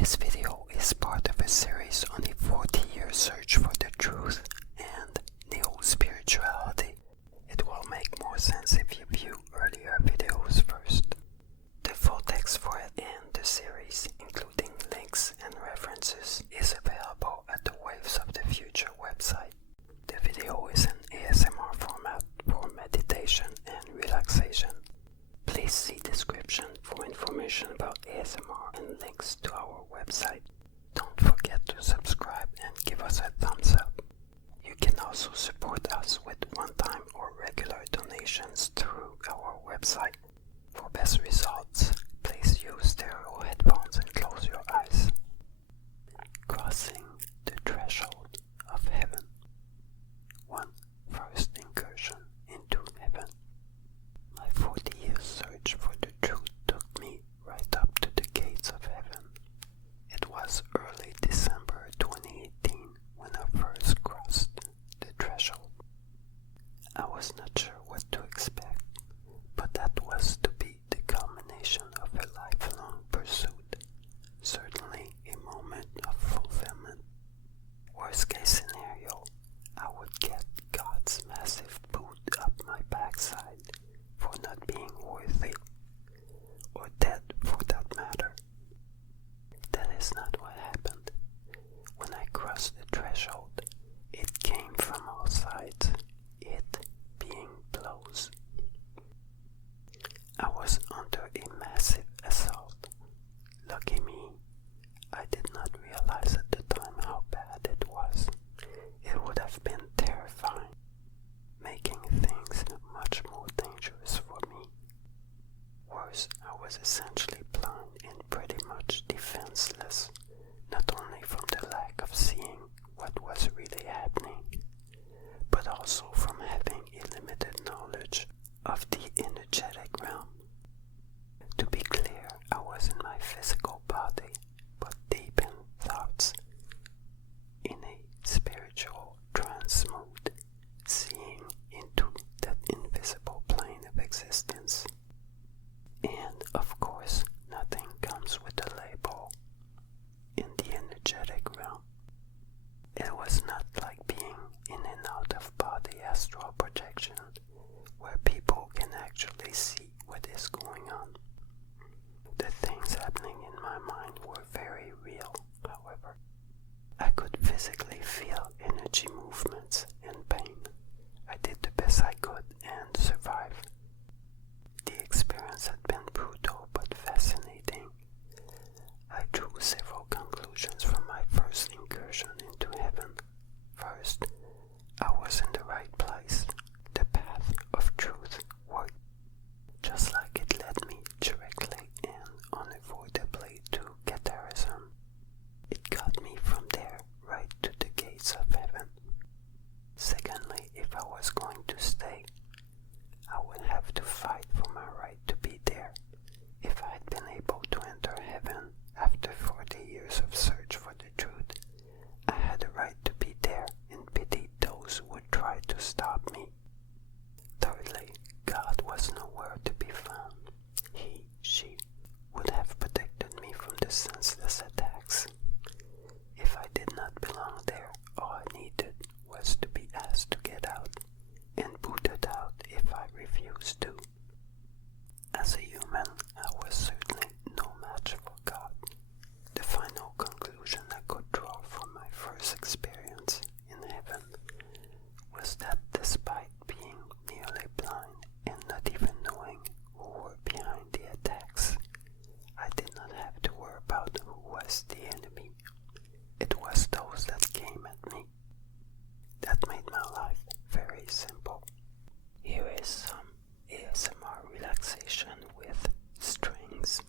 This video is part of a series on the 40-year search for the truth and neo-spirituality. It will make more sense if you view earlier videos first. The full text for it and the series, including links and references, is available at the Waves of the Future website. The video is in ASMR format for meditation and relaxation. Please see description for information about ASMR and links to our website. Don't forget to subscribe and give us a thumbs up. You can also support us with one-time or regular donations through our website. For best results, please use stereo headphones and close your eyes. Crossing the threshold of heaven. One first incursion into heaven. My 40-year search for the truth took me right up to the gates of heaven. It was early December 2018 when I first crossed the threshold. I was not sure what to expect, but that was to be the culmination of a lifelong pursuit, certainly a moment of fulfillment. Worst case scenario, I would get God's massive boot up my backside for not being worthy, or dead for that matter. That is not what happened. When I crossed the threshold, it came from all sides, it being blows. I was under a massive assault. Lucky me, I did not realize at the time how bad it was. It would have been terrifying, making things much more dangerous for me. Worse, I was essentially blind and pretty much defenseless, not only from the lack of seeing what was really happening, but also from having a limited knowledge of the energetic realm. To be clear, I was in my physical body, but deep in thoughts, in a spiritual trance mood, seeing into that invisible plane of existence. And of course, nothing comes with a label. In the energetic realm, it was not like being in an out-of-body astral projection where people can actually see what is going on. The things happening in my mind were very real, however. I could physically feel energy movements and pain. I did the best I could and survived. The experience had been brutal but fascinating. I drew several conclusions from my first incursion into heaven. First, I was in the right place. The path of truth worked, just like it led me directly and unavoidably to Catharism. It got me from there right to the gates of heaven. Secondly, if I was going to stay, I would have to fight for my right to be there. If I had been able to enter heaven after 40 years of search for the truth, I had a right to be there and pitied those who would try to stop me. Thirdly, God was nowhere to be found. He, she, would have protected me from the senseless attacks. If I did not belong there, all I needed was to be asked to get out, and booted out if I refused to. As a human, I was certainly no match for God. The final conclusion I could draw from my first experience in heaven was that despite being nearly blind and not even knowing who were behind the attacks, I did not have to worry about who was the enemy. It was those that came at me. That made my life very simple. Here is some ASMR relaxation with strings.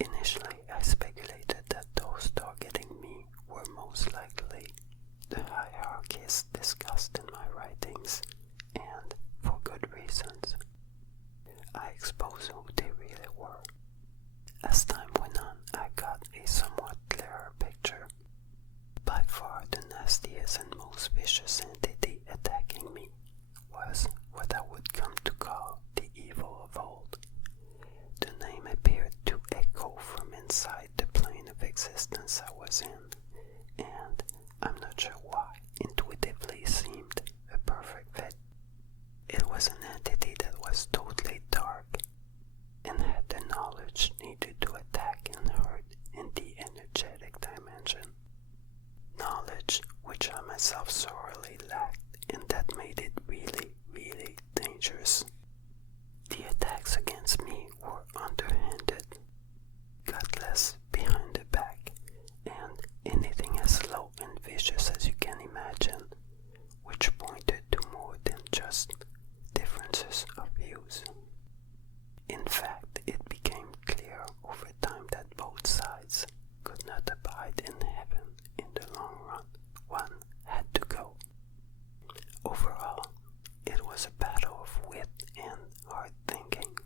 Initially, I speculated that those targeting me were most likely the hierarchies discussed in my writings, and for good reasons. I exposed who they really were. As time went on, I got a somewhat clearer picture. By far the nastiest and most vicious entity attacking me was what I would come to call the evil of old. The name appeared to echo from inside the plane of existence I was in, and I'm not sure why, intuitively seemed a perfect fit. It was an entity that was totally dark and had the knowledge needed to attack and hurt in the energetic dimension. Knowledge which I myself sorely lacked, and that made it really, really dangerous. The attacks against me were underhanded, gutless, behind the back, and anything as low and vicious as you can imagine, which pointed to more than just differences of views. In fact, it became clear over time that both sides could not abide in heaven in the long run. One had to go. Overall, it was a battle of wit and hard thinking,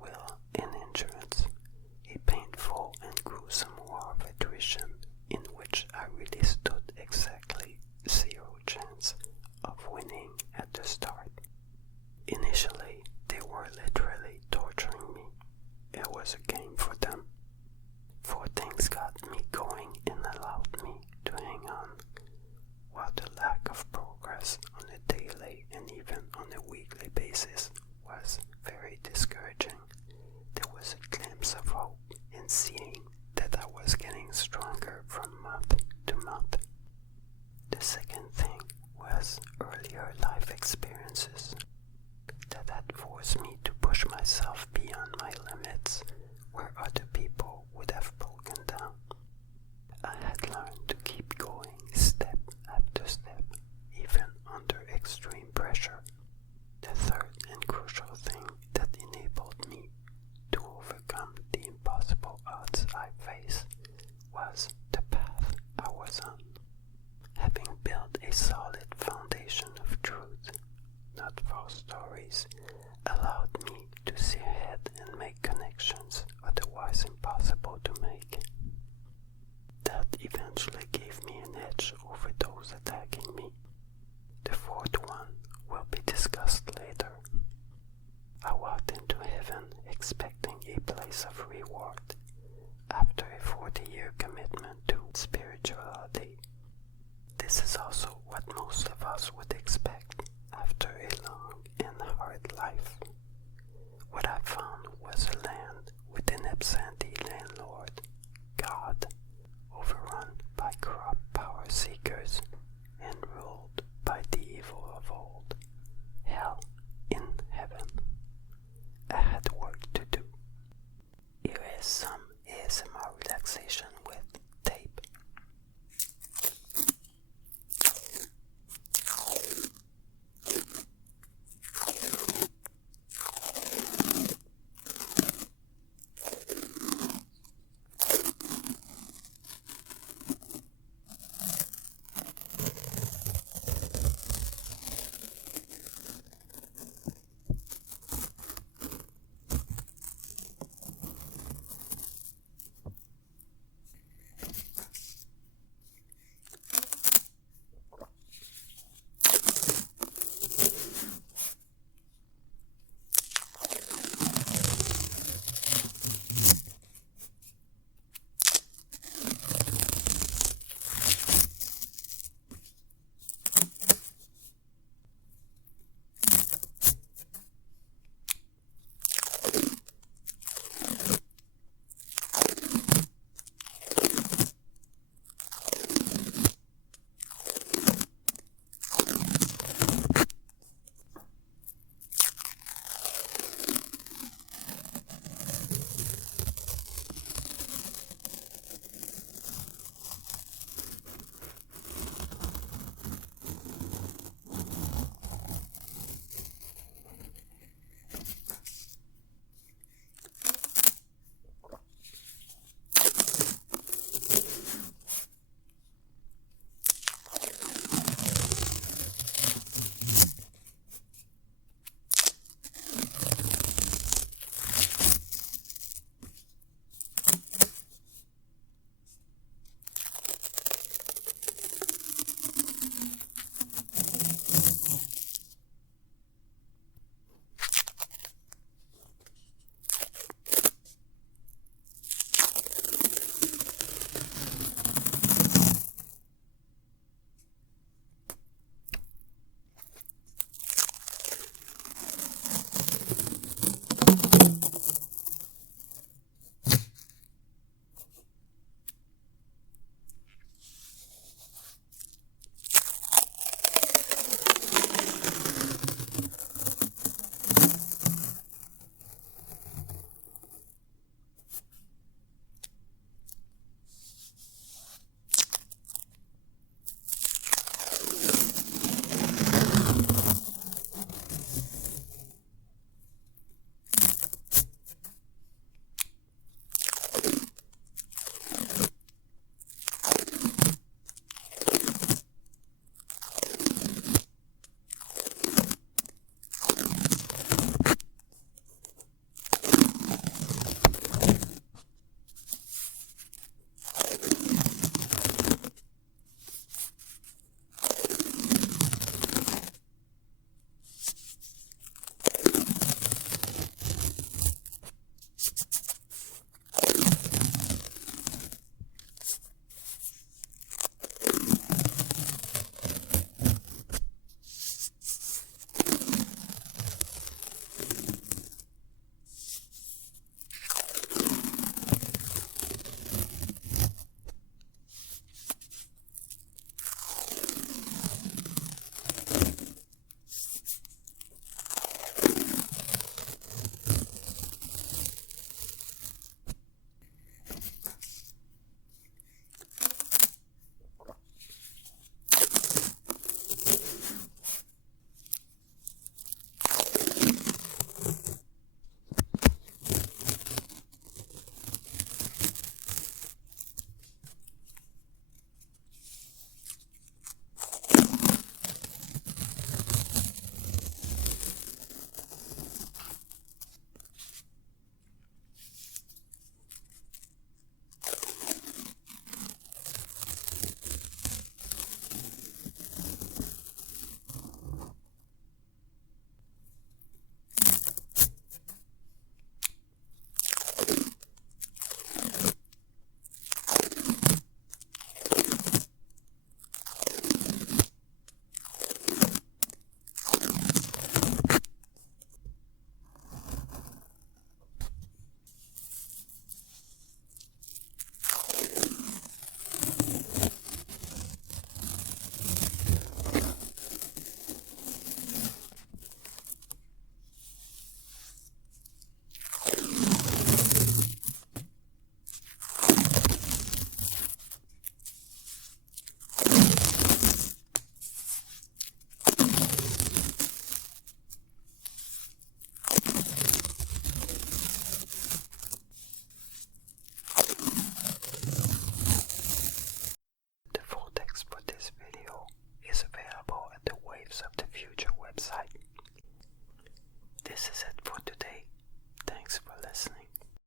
will and endurance, a painful and gruesome war of attrition in which I really stood exactly 0 chance of winning at the start. Initially, they were literally torturing me. It was a game for them. 4 things got me going and allowed me to hang on, while the lack of progress on a daily and even on a weekly basis was very discouraging. There was a glimpse of hope in seeing that I was getting stronger from month to month. The second thing was earlier life experiences that had forced me to push myself beyond my limits where other people would have broken down. I had learned to keep going step after step, even under extreme pressure. The third and crucial thing that enabled me to overcome the impossible odds I faced was the path I was on. Having built a solid foundation of truth, not false stories, allowed me to see ahead and make connections otherwise impossible to make. That eventually gave me an edge over those attacking me. The fourth one will be discussed later. I walked into heaven expecting a place of reward after a 40-year commitment to spirituality. This is also what most of us would expect after a long and hard life. What I found was a land with an absentee landlord, God, overrun by corrupt power seekers and ruled by the evil of old. Hell in heaven. I had work to do. Here is some